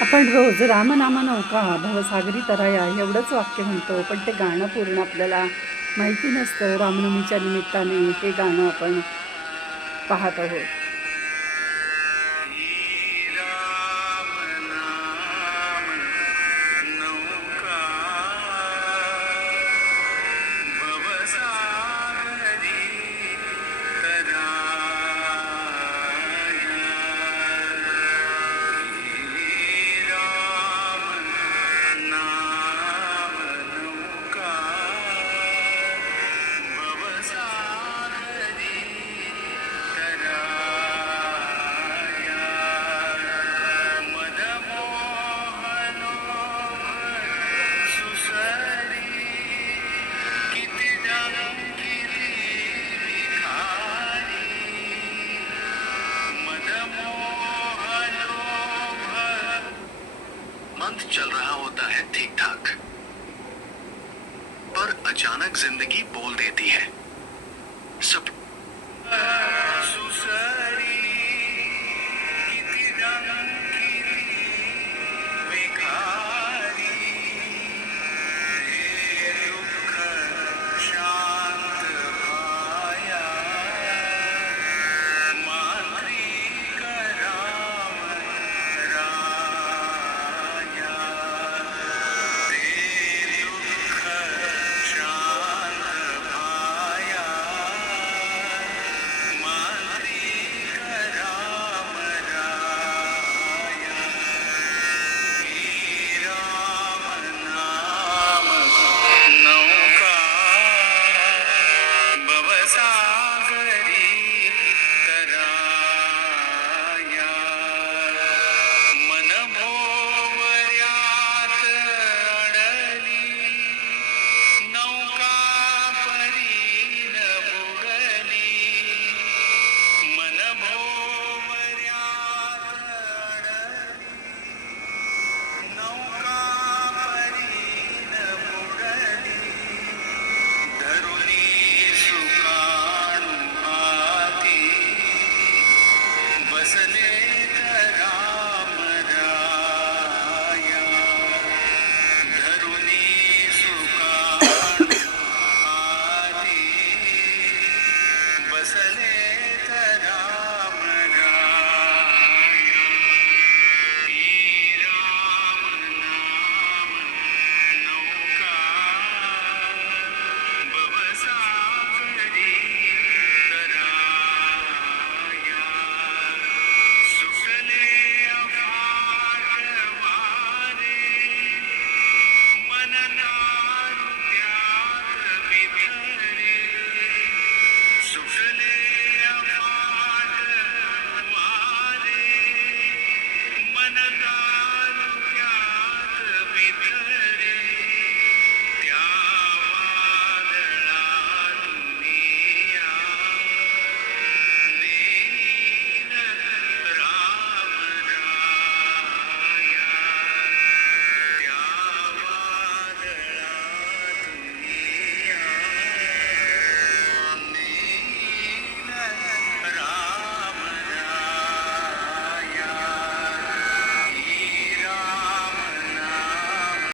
आपण रोज रामनाम नौका भवसागरी तराया एवढंच वाक्य म्हणतो, पण ते गाणं पूर्ण आपल्याला माहिती नसतं. रामनवमीच्या निमित्ताने हे गाणं आपण पाहत आहोत. मंथ चल रहा होता है ठीक ठाक, पर अचानक जिंदगी बोल देती है सब सुसरी किती